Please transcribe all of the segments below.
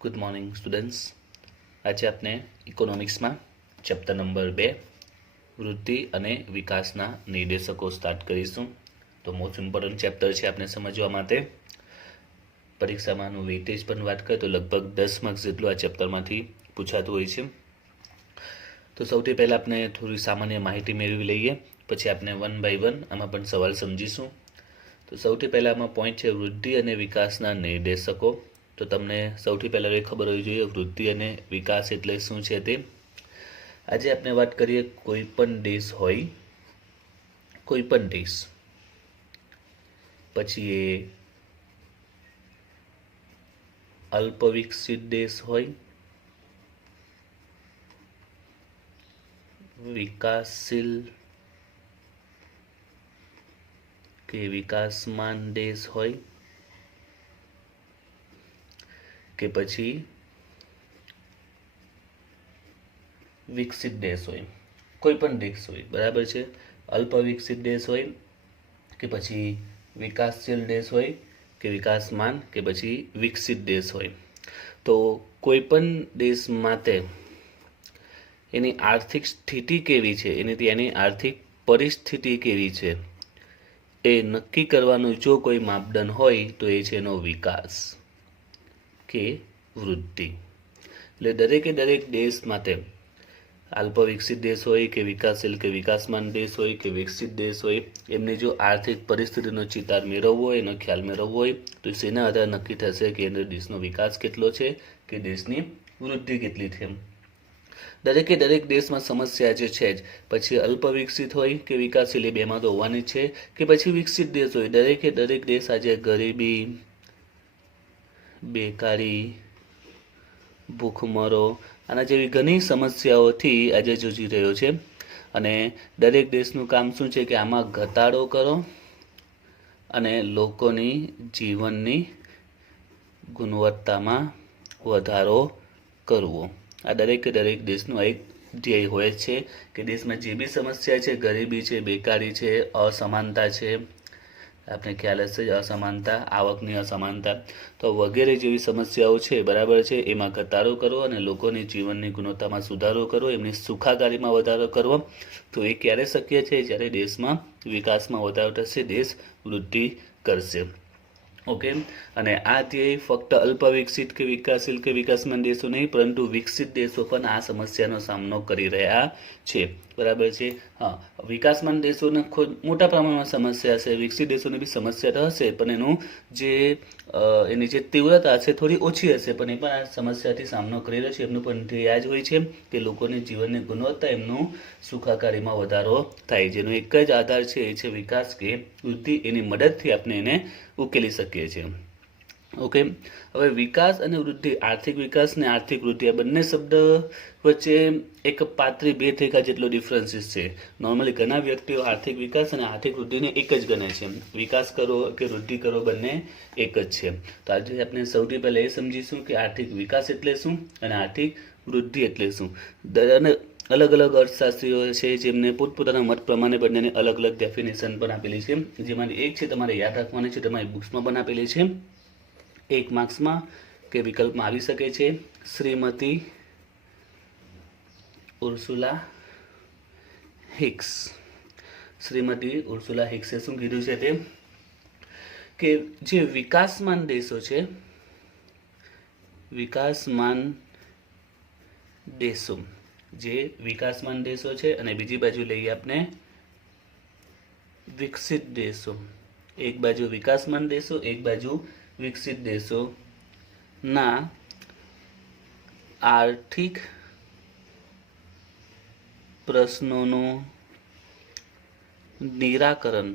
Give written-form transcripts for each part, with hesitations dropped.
Good morning students. આજે આપણે ઇકોનોમિક્સમાં chapter number 2 વૃદ્ધિ અને વિકાસના નિર્દેશકો સ્ટાર્ટ કરીશું. તો મોસ્ટ ઇમ્પોર્ટન્ટ ચેપ્ટર છે આપણે સમજવા માટે. પરીક્ષામાં આનું વેઇટેજ પણ વાત કરીએ તો લગભગ 10 માર્ક્સ જેટલું આ ચેપ્ટરમાંથી પૂછાતું હોય છે. તો સૌથી પહેલાં આપણે થોડી સામાન્ય માહિતી મેળવી લઈએ, પછી આપણે 1 બાય 1 આમાં પણ સવાલ સમજીશું. તો સૌથી પહેલાં આમાં પોઈન્ટ છે વૃદ્ધિ અને વિકાસના નિર્દેશકો. તો તમને સૌથી પહેલાં એ ખબર હોવી જોઈએ વૃદ્ધિ અને વિકાસ એટલે શું છે તે. આજે આપણે વાત કરીએ કોઈ પણ દેશ હોય, કોઈ પણ દેશ, પછી એ અલ્પ વિકસિત દેશ હોય, વિકાસશીલ કે વિકાસમાન દેશ હોય કે પછી વિકસિત દેશ હોય, કોઈ પણ દેશ હોય, બરાબર છે. અલ્પ વિકસિત દેશ હોય કે પછી વિકાસશીલ દેશ હોય કે વિકાસમાન કે પછી વિકસિત દેશ હોય. તો કોઈ પણ દેશ માટે એની આર્થિક સ્થિતિ કેવી છે, એની આર્થિક પરિસ્થિતિ કેવી છે એ નક્કી કરવાનું જો કોઈ માપદંડ હોય તો એ છે એનો વિકાસ કે વૃદ્ધિ. એટલે દરેક દેશ માટે અલ્પ વિકસિત દેશ હોય કે વિકાસશીલ કે વિકાસમાન દેશ હોય કે વિકસિત દેશ હોય, એમને જો આર્થિક પરિસ્થિતિનો ચિતાર મેળવવો હોય, એનો ખ્યાલ મેળવવો હોય તો શેના આધારે નક્કી થશે કે એનો દેશનો વિકાસ કેટલો છે કે દેશની વૃદ્ધિ કેટલી છે. દરેક દેશમાં સમસ્યા જે છે જ, પછી અલ્પ વિકસિત હોય કે વિકાસશીલ એ બેમાં તો હોવાની છે, કે પછી વિકસિત દેશ હોય. દરેક દેશ આજે ગરીબી, બેકારી, ભૂખમરો આના જેવી ઘણી સમસ્યાઓથી આજે જૂજી રહ્યો છે. અને દરેક દેશનું કામ શું છે કે આમાં ઘટાડો કરો અને લોકોની જીવનની ગુણવત્તામાં વધારો કરવો. આ દરેક દેશનું એક ધ્યેય હોય છે કે દેશમાં જે બી સમસ્યા છે, ગરીબી છે, બેકારી છે, અસમાનતા છે, આપણે ખ્યાલ હશે અસમાનતા, આવકની અસમાનતા, તો વગેરે જેવી સમસ્યાઓ છે, બરાબર છે, એમાં ઘટાડો કરવો અને લોકોની જીવનની ગુણવત્તામાં સુધારો કરવો, એમની સુખાકારીમાં વધારો કરવો. તો એ ક્યારે શક્ય છે? જ્યારે દેશમાં વિકાસમાં વધારો થશે, દેશ વૃદ્ધિ કરશે. ઓકે. અને આ ધ્યેય ફક્ત અલ્પ વિકસિત કે વિકાસશીલ કે વિકાસમાન દેશો નહીં, પરંતુ વિકસિત દેશો પણ આ સમસ્યાનો સામનો કરી રહ્યા છે, બરાબર છે. હા, વિકાસમાન દેશોને ખૂબ મોટા પ્રમાણમાં સમસ્યા છે, વિકસિત દેશોની બી સમસ્યા તો હશે, પણ એની જે તીવ્રતા છે થોડી ઓછી હશે, પણ એ પણ આ સમસ્યાથી સામનો કરી રહ્યો છે. એમનું પણ ધ્યેય આ જ હોય છે કે લોકોની જીવનની ગુણવત્તા, એમનું સુખાકારીમાં વધારો થાય, જેનો એક જ આધાર છે એ છે વિકાસ કે વૃદ્ધિ. એની મદદથી આપણે એને ઉકેલી શકીએ છીએ. ઓકે. હવે વિકાસ અને વૃદ્ધિ, આર્થિક વિકાસ ને આર્થિક વૃદ્ધિ, આ બંને શબ્દ વચ્ચે એક પાતળી 2 ઠેકા જેટલો ડિફરન્સીસ છે. નોર્મલી ઘણા વ્યક્તિઓ આર્થિક વિકાસ અને આર્થિક વૃદ્ધિને એક જ ગણે છે. વિકાસ કરો કે વૃદ્ધિ કરો બંને એક જ છે. તો આજે આપણે સૌથી પહેલા એ સમજીશું કે આર્થિક વિકાસ એટલે શું અને આર્થિક વૃદ્ધિ એટલે શું. અલગ અર્થશાસ્ત્રીઓ છે જેમને પોતપોતાના મત પ્રમાણે બંનેને અલગ ડેફિનેશન પણ આપેલી છે, જેમાંથી એક છે તમારે યાદ રાખવાની છે, તમારી બુક્સમાં પણ આપેલી છે. 1 માર્ક્સમાં કે વિકલ્પમાં આવી શકે છે. શ્રીમતી ઉર્સુલા હિક્સ. શ્રીમતી ઉર્સુલા હિક્સે શું કીધું છે તે કે જે વિકાસમાન દેશો છે, વિકાસમાન દેશો છે, અને બીજી બાજુ લઈએ આપણે વિકસિત દેશો. એક બાજુ વિકાસમાન દેશો, એક બાજુ વિકસિત દેશો ના આર્થિક પ્રશ્નોનું નિરાકરણ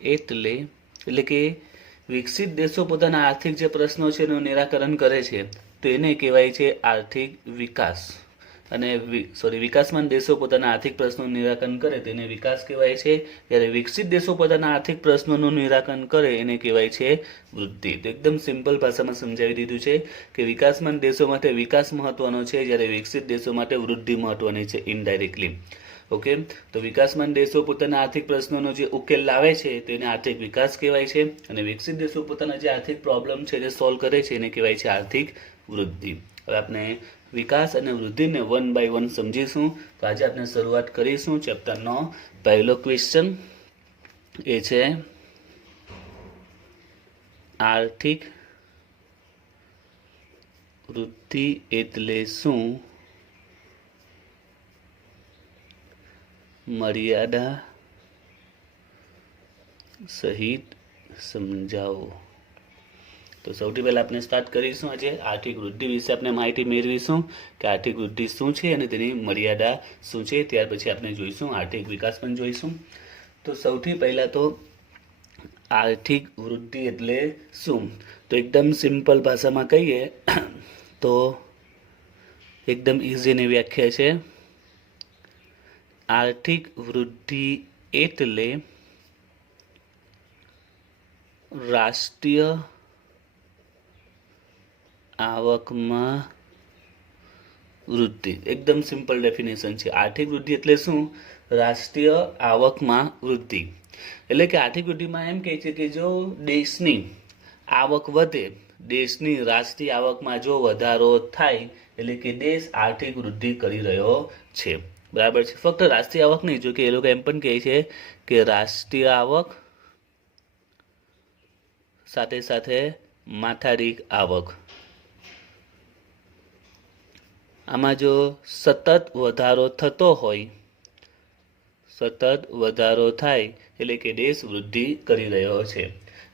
એટલે કે વિકસિત દેશો પોતાના આર્થિક જે પ્રશ્નો છે એનું નિરાકરણ કરે છે, તો એને કહેવાય છે આર્થિક વિકાસ. અને વિકાસમાન દેશો પોતાના આર્થિક પ્રશ્નોનું નિરાકરણ કરે તેને વિકાસ કહેવાય છે, જ્યારે વિકસિત દેશો પોતાના આર્થિક પ્રશ્નોનું નિરાકરણ કરે એને કહેવાય છે વૃદ્ધિ. તો એકદમ સિમ્પલ ભાષામાં સમજાવી દીધું છે કે વિકાસમાન દેશો માટે વિકાસ મહત્વનો છે, જ્યારે વિકસિત દેશો માટે વૃદ્ધિ મહત્વની છે ઇનડાયરેક્ટલી. ઓકે, તો વિકાસમાન દેશો પોતાના આર્થિક પ્રશ્નોનો જે ઉકેલ લાવે છે તેને આર્થિક વિકાસ કહેવાય છે, અને વિકસિત દેશો પોતાના જે આર્થિક પ્રોબ્લેમ છે જે સોલ્વ કરે છે એને કહેવાય છે આર્થિક વૃદ્ધિ. હવે આપણે વિકાસ અને વૃદ્ધિને 1 by 1 સમજીશું. તો આજે આપણે શરૂઆત કરીશું ચેપ્ટરનો પહેલો ક્વેશ્ચન, એ છે આર્થિક વૃદ્ધિ એટલે શું, મર્યાદા સહિત સમજાવો. તો સૌથી પહેલા આપણે સ્ટાર્ટ કરીશું આજે આર્થિક વૃદ્ધિ વિશે આપણે માહિતી મેળવીશું કે આર્થિક વૃદ્ધિ શું છે અને તેની મર્યાદા શું છે. ત્યાર પછી આપણે જોઈશું આર્થિક વિકાસ પણ જોઈશું. તો સૌથી પહેલા તો આર્થિક વૃદ્ધિ એટલે શું, તો એકદમ સિમ્પલ ભાષામાં કહીએ તો એકદમ ઇઝીની વ્યાખ્યા છે. આર્થિક વૃદ્ધિ એટલે રાષ્ટ્રીય આવકમાં વૃદ્ધિ. એકદમ સિમ્પલ ડેફિનેશન છે. આર્થિક વૃદ્ધિ એટલે શું, રાષ્ટ્રીય આવકમાં વૃદ્ધિ. એટલે કે આર્થિક વૃદ્ધિમાં એમ કહે છે કે જો દેશની આવક વધે, દેશની રાષ્ટ્રીય આવકમાં જો વધારો થાય એટલે કે દેશ આર્થિક વૃદ્ધિ કરી રહ્યો છે. બરાબર છે. ફક્ત રાષ્ટ્રીય આવક નહીં, જો કે એ લોકો એમ પણ કહે છે કે રાષ્ટ્રીય આવક સાથે સાથે માથાદીઠ આવક, આમાં જો સતત વધારો થતો હોય, સતત વધારો થાય એટલે કે દેશ વૃદ્ધિ કરી રહ્યો છે.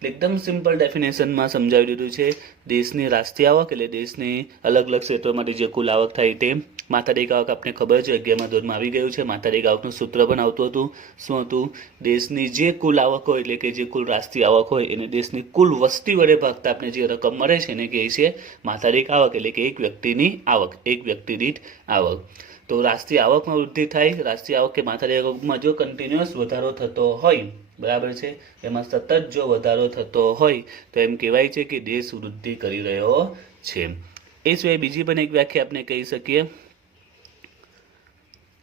એકદમ સિમ્પલ ડેફિનેશનમાં સમજાવી દીધું છે. દેશની રાષ્ટ્રીય આવક એટલે દેશની અલગ અલગ ક્ષેત્રોમાંથી જે કુલ આવક થાય તે. માથાદીઠ આવક આપણે ખબર છે, 11મા ધોરણમાં આવી ગયું છે. માથાદીઠ આવકનું સૂત્ર પણ આવતું હતું. શું હતું? દેશની જે કુલ આવક હોય એટલે કે જે કુલ રાષ્ટ્રીય આવક હોય એને દેશની કુલ વસ્તી વડે ભાગતા આપણે જે રકમ મળે છે એને કહે છે માથાદીઠ આવક, એટલે કે એક વ્યક્તિની આવક, એક વ્યક્તિ દીઠ આવક. તો રાષ્ટ્રીય આવકમાં વૃદ્ધિ થાય, રાષ્ટ્રીય આવક કે માથાદીઠ આવકમાં જો કન્ટિન્યુઅસ વધારો થતો હોય, બરાબર છે, એમાં સતત જો વધારો થતો હોય તો એમ કહેવાય છે કે દેશ વૃદ્ધિ કરી રહ્યો છે. એ સિવાય બીજી પણ એક વ્યાખ્યા આપણે કહી શકીએ,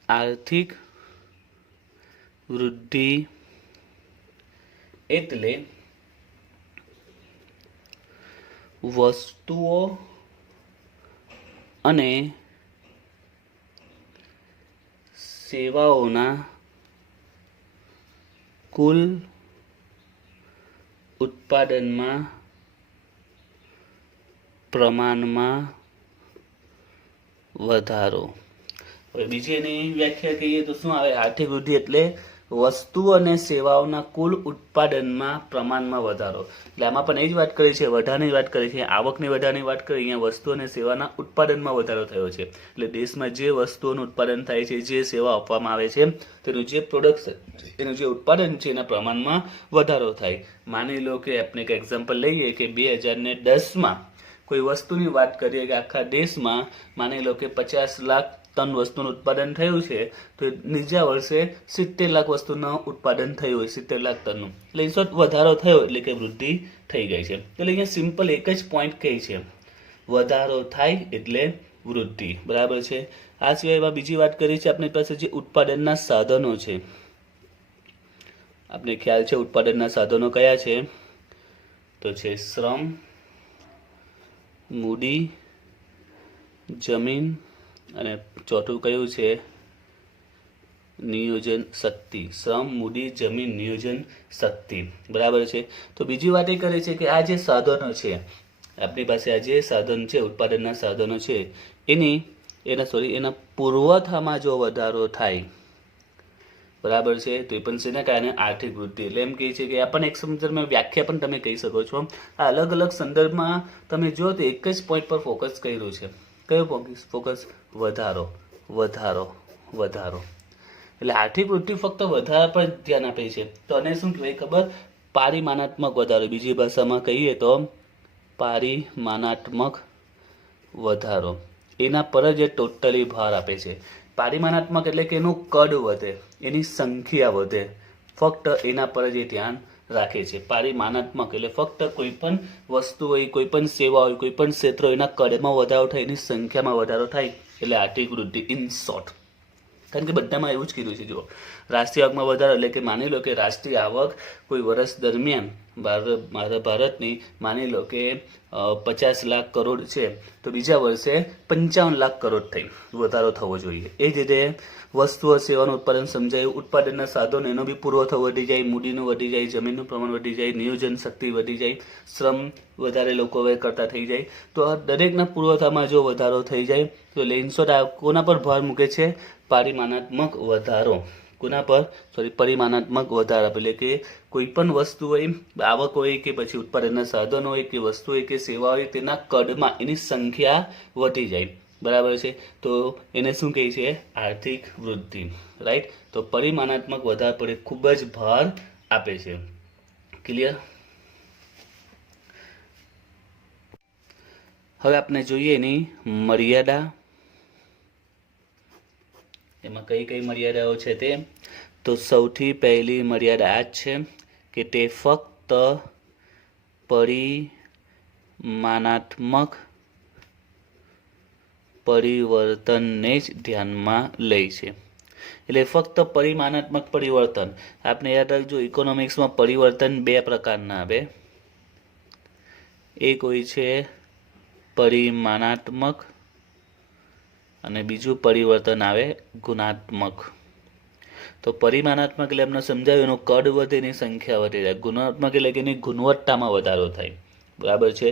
આર્થિક વૃદ્ધિ એટલે વસ્તુઓ અને સેવાઓના કુલ ઉત્પાદનમાં પ્રમાણમાં વધારો. હવે બીજી એની વ્યાખ્યા કહીએ તો શું આવે? આર્થિક વૃદ્ધિ એટલે વસ્તુ અને સેવાઓના કુલ ઉત્પાદનમાં પ્રમાણમાં વધારો. એટલે આમાં પણ એ જ વાત કરી છે, વધારાની વાત કરી છે, આવકની વધારાની વાત કરી. અહીંયા વસ્તુ અને સેવાના ઉત્પાદનમાં વધારો થયો છે. એટલે દેશમાં જે વસ્તુઓનું ઉત્પાદન થાય છે, જે સેવા આપવામાં આવે છે, તેનું જે પ્રોડક્શન, એનું જે ઉત્પાદન છે એના પ્રમાણમાં વધારો થાય. માની લો કે આપણે એક એક્ઝામ્પલ લઈએ કે 2010માં કોઈ વસ્તુની વાત કરીએ કે આખા દેશમાં માની લો કે 50 લાખ ટન વસ્તુનું ઉત્પાદન થયું છે, તો બીજા વર્ષે 70 લાખ વસ્તુનું ઉત્પાદન થયું હોય, 70 લાખ ટનનું. એટલે ઇન શોર્ટ વધારો થયો એટલે કે વૃદ્ધિ થઈ ગઈ છે. એટલે અહીંયા સિમ્પલ એક જ પોઈન્ટ કહે છે, વધારો થાય એટલે વૃદ્ધિ. બરાબર છે. આ સિવાય બીજી વાત કરી છે આપણી પાસે જે ઉત્પાદનના સાધનો છે. આપણે ખ્યાલ છે ઉત્પાદનના સાધનો કયા છે? તો છે શ્રમ, મૂડી, જમીન, અને ચોથું કયું છે? નિયોજન શક્તિ. શ્રમ, મૂડી, જમીન, નિયોજન શક્તિ. બરાબર છે. તો બીજી વાત એ કરે છે કે આ જે સાધનો છે આપણી પાસે, આ જે સાધન છે, ઉત્પાદનના સાધનો છે, એના પુરવઠામાં જો વધારો થાય, બરાબર છે, તો એ પણ શેના કારણે? આર્થિક વૃદ્ધિ. એટલે એમ કહે છે કે આ પણ એક સંદર્ભમાં વ્યાખ્યા પણ તમે કહી શકો છો. આ અલગ અલગ સંદર્ભમાં તમે જો તો એક જ પોઈન્ટ પર ફોકસ કર્યું છે. કયો ફોકસ? વધારો, વધારો, વધારો. એટલે આર્થિક વૃદ્ધિ ફક્ત વધારા પર ધ્યાન આપે છે. તો આને શું કહેવાય ખબર? પારિમાણાત્મક વધારો. બીજી ભાષામાં કહીએ તો પારિમાણાત્મક વધારો. એના પર જ એ ટોટલી ભાર આપે છે. પારિમાણાત્મક એટલે કે એનું કદ વધે, એની સંખ્યા વધે, ફક્ત એના પર જ એ ધ્યાન રાખે છે. પારિમાણાત્મક એટલે ફક્ત કોઈ પણ વસ્તુ હોય, કોઈ પણ સેવા હોય, કોઈ પણ ક્ષેત્ર હોય, એના કદમાં વધારો થાય, એની સંખ્યામાં વધારો થાય એટલે આર્થિક વૃદ્ધિ ઇન શોર્ટ. કારણ કે બધામાં એવું જ કીધું છે. જુઓ, રાષ્ટ્રીય આવકમાં વધારો એટલે કે માની લો કે રાષ્ટ્રીય આવક કોઈ વર્ષ દરમિયાન ભારતની માની લો કે 50 લાખ કરોડ છે, તો બીજા વર્ષે 55 લાખ કરોડ થઈ વધારો થવો જોઈએ. એ જ રીતે વસ્તુઓ સેવાનું ઉત્પાદન સમજાયું, ઉત્પાદનના સાધનો એનો બી પુરવઠો વધી જાય, મૂડીનું વધી જાય, જમીનનું પ્રમાણ વધી જાય, નિયોજન શક્તિ વધી જાય, શ્રમ વધારે લોકો કરતા થઈ જાય. તો આ દરેકના પુરવઠામાં જો વધારો થઈ જાય તો લેન્સો કોના પર ભાર મૂકે છે? પારિમાણાત્મક વધારો. કોના પર? પરિમાણાત્મક વધારો એટલે કે કોઈ પણ વસ્તુ હોય, આવક હોય કે પછી ઉત્પાદનના સાધનો હોય કે વસ્તુ હોય કે સેવા હોય, તેના કદમાં એની સંખ્યા વધી જાય. બરાબર છે? તો એને શું કહે છે? આર્થિક વૃદ્ધિ. રાઈટ? તો પરિમાણાત્મક વધારા પર ખૂબ જ ભાર આપે છે. ક્લિયર? હવે આપણે જોઈએ એની મર્યાદા. એમાં કઈ કઈ મર્યાદાઓ છે તે? તો સૌથી પહેલી મર્યાદા આ જ છે કે તે ફક્ત પરિમાણાત્મક પરિવર્તનને જ ધ્યાનમાં લે છે. એટલે ફક્ત પરિમાણાત્મક પરિવર્તન. આપણે યાદ રાખજો, ઇકોનોમિક્સમાં પરિવર્તન બે પ્રકારના આવે. એક હોય છે પરિમાણાત્મક અને બીજું પરિવર્તન આવે ગુણાત્મક. તો પરિમાણાત્મક એટલે એમને સમજાવ્યું એનું કદ વધે, એની સંખ્યા વધે જાય. ગુણાત્મક એટલે કે એની ગુણવત્તામાં વધારો થાય. બરાબર છે?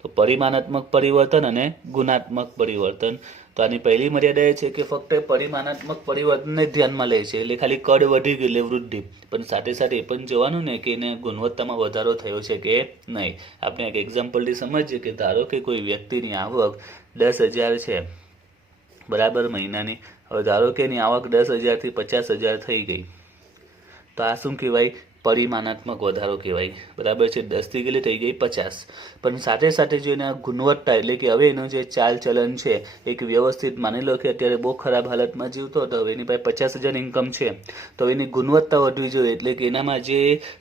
તો પરિમાણાત્મક પરિવર્તન અને ગુણાત્મક પરિવર્તન. તો આની પહેલી મર્યાદા એ છે કે ફક્ત પરિમાણાત્મક પરિવર્તનને ધ્યાનમાં લે છે, એટલે ખાલી કદ વધી ગયું એટલે વૃદ્ધિ. પણ સાથે સાથે એ પણ જોવાનું ને કે એને ગુણવત્તામાં વધારો થયો છે કે નહીં. આપણે એક એક્ઝામ્પલથી સમજીએ કે ધારો કે કોઈ વ્યક્તિની આવક 10,000 છે, બરાબર, મહિનાની. હવે ધારો કે એની આવક 10,000 થી 50,000 થઈ ગઈ, તો આ શું કહેવાય? પરિમાણાત્મક વધારો કહેવાય. બરાબર છે? 10 થી કેટલી થઈ ગઈ? 50. પણ સાથે સાથે જો એના ગુણવત્તા એટલે કે હવે એનું જે ચાલ ચલન છે એક વ્યવસ્થિત, માની લો કે અત્યારે બહુ ખરાબ હાલતમાં જીવતો હતો, હવે એની પાસે 50,000 ઇન્કમ છે, તો એની ગુણવત્તા વધવી જોઈએ. એટલે કે એનામાં જે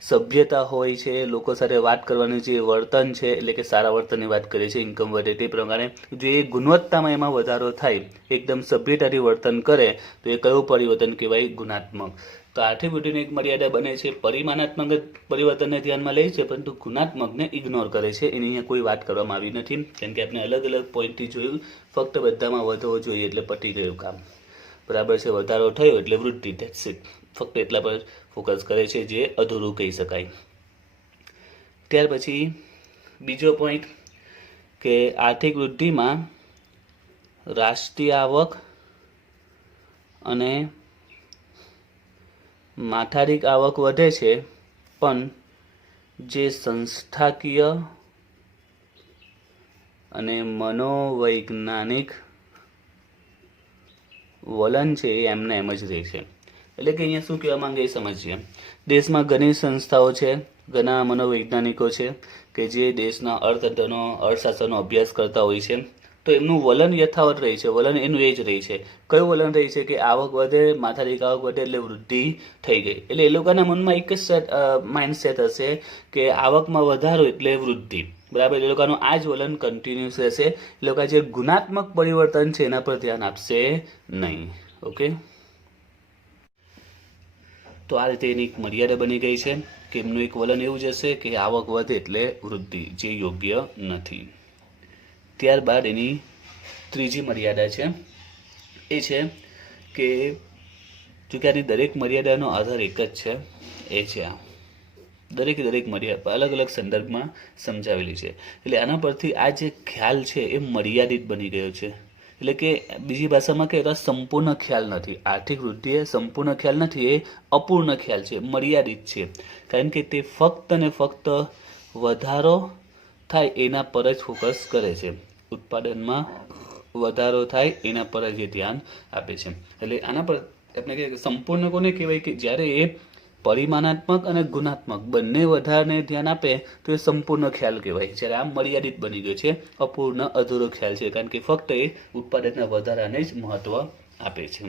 સભ્યતા હોય છે, લોકો સાથે વાત કરવાનું જે વર્તન છે, એટલે કે સારા વર્તનની વાત કરીએ છીએ, ઇન્કમ વધે તે પ્રમાણે જો એ ગુણવત્તામાં એમાં વધારો થાય, એકદમ સભ્યતાથી વર્તન કરે, તો એ કયું પરિવર્તન કહેવાય? ગુણાત્મક. તો આર્થિક વૃદ્ધિની એક મર્યાદા બને છે પરિમાણાત્મક પરિવર્તનને ધ્યાનમાં લે છે, પરંતુ ગુણાત્મકને ઇગ્નોર કરે છે. એની અહીંયા કોઈ વાત કરવામાં આવી નથી, કારણ કે આપણે અલગ અલગ પોઈન્ટથી જોયું. ફક્ત બધામાં વધવો જોઈએ એટલે પતી ગયું કામ. બરાબર છે? વધારો થયો એટલે વૃદ્ધિ, ધેટ્સ ઇટ. ફક્ત એટલા પર ફોકસ કરે છે, જે અધૂરું કહી શકાય. ત્યાર પછી બીજો પોઈન્ટ કે આર્થિક વૃદ્ધિમાં રાષ્ટ્રીય આવક અને માથાદીઠ આવક વધે છે, પણ જે સંસ્થાકીય અને મનોવૈજ્ઞાનિક વલણ છે એ એમને એમ જ રહે છે. એટલે કે અહીંયા શું કહેવા માંગે એ સમજીએ. દેશમાં ઘણી સંસ્થાઓ છે, ઘણા મનોવૈજ્ઞાનિકો છે કે જે દેશના અર્થતંત્રનો, અર્થશાસ્ત્રનો અભ્યાસ કરતા હોય છે. તો એમનું વલણ યથાવત રહે છે. વલણ એનું એ જ રહે છે. કયું વલણ રહે છે? કે આવક વધે, માથાદીઠ આવક વધે એટલે વૃદ્ધિ થઈ ગઈ. એટલે એ લોકોના મનમાં એક જ માઇન્ડસેટ હશે કે આવકમાં વધારો એટલે વૃદ્ધિ. બરાબર? એ લોકોનું આ જ વલણ કન્ટિન્યુઅસ રહેશે. એ લોકો જે ગુણાત્મક પરિવર્તન છે એના પર ધ્યાન આપશે નહીં. ઓકે? તો આ રીતે એની એક મર્યાદા બની ગઈ છે કે એમનું એક વલણ એવું જ હશે કે આવક વધે એટલે વૃદ્ધિ, જે યોગ્ય નથી. ત્યારબાદ એની ત્રીજી મર્યાદા છે એ છે કે જોકે આની દરેક મર્યાદાનો આધાર એક જ છે, એ છે આ. દરેક મર્યાદા અલગ અલગ સંદર્ભમાં સમજાવેલી છે. એટલે આના પરથી આ જે ખ્યાલ છે એ મર્યાદિત બની ગયો છે. એટલે કે બીજી ભાષામાં કહે તો સંપૂર્ણ ખ્યાલ નથી. આર્થિક વૃદ્ધિ એ સંપૂર્ણ ખ્યાલ નથી, એ અપૂર્ણ ખ્યાલ છે, મર્યાદિત છે. કારણ કે તે ફક્ત ને ફક્ત વધારો થાય એના પર જ ફોકસ કરે છે. ઉત્પાદનમાં વધારો થાય એના પર જ એ ધ્યાન આપે છે. એટલે આના પર આપણે કહીએ કે સંપૂર્ણ કોને કહેવાય? કે જ્યારે એ પરિમાણાત્મક અને ગુણાત્મક બંને વધારને ધ્યાન આપે તો એ સંપૂર્ણ ખ્યાલ કહેવાય. જ્યારે આમ મર્યાદિત બની ગયો છે, અપૂર્ણ અધૂરો ખ્યાલ છે, કારણ કે ફક્ત એ ઉત્પાદનના વધારાને જ મહત્વ આપે છે.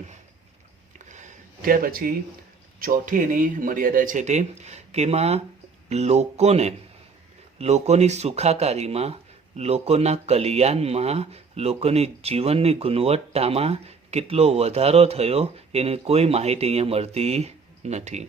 ત્યાર પછી ચોથી એની મર્યાદા છે તે કે એમાં લોકોની સુખાકારીમાં, લોકોના કલ્યાણમાં, લોકોની જીવનની ગુણવત્તામાં કેટલો વધારો થયો એની કોઈ માહિતી અહીંયા મળતી નથી.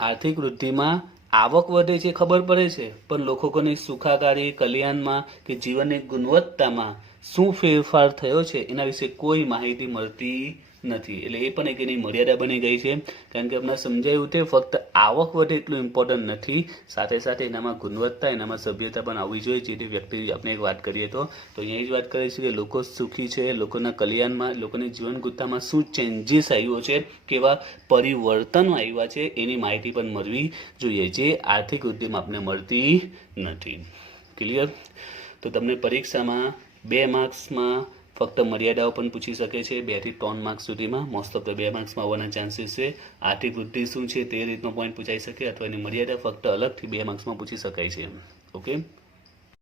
આર્થિક વૃદ્ધિમાં આવક વધે છે ખબર પડે છે, પણ લોકોની સુખાકારી, કલ્યાણમાં કે જીવનની ગુણવત્તામાં શું ફેરફાર થયો છે એના વિશે કોઈ માહિતી મળતી નથી. એટલે એ પણ એક એની મર્યાદા બની ગઈ છે. કારણ કે હમણાં સમજાયું તે ફક્ત આવક વધે એટલું ઇમ્પોર્ટન્ટ નથી, સાથે સાથે એનામાં ગુણવત્તા, એનામાં સભ્યતા પણ આવવી જોઈએ. જે વ્યક્તિ આપણે એક વાત કરીએ તો અહીંયા જ વાત કરીશું કે લોકો સુખી છે, લોકોના કલ્યાણમાં, લોકોની જીવન ગુણવત્તામાં શું ચેન્જીસ આવ્યો છે, કેવા પરિવર્તનો આવ્યા છે એની માહિતી પણ મળવી જોઈએ, જે આર્થિક વૃદ્ધિમાં આપણે મળતી નથી. ક્લિયર? તો તમને પરીક્ષામાં 2 માર્ક્સમાં ફક્ત મર્યાદાઓ પણ પૂછી શકે છે. 2 થી 3 માર્ક્સ સુધીમાં મોસ્ટ ઓફ ધ 2 માર્ક્સમાં આવવાના ચાન્સીસ છે. આર્થિક વૃદ્ધિ શું છે તે રીતનો પોઈન્ટ પૂછાઈ શકે, અથવા એની મર્યાદા ફક્ત અલગથી 2 માર્ક્સમાં પૂછી શકાય છે. ઓકે.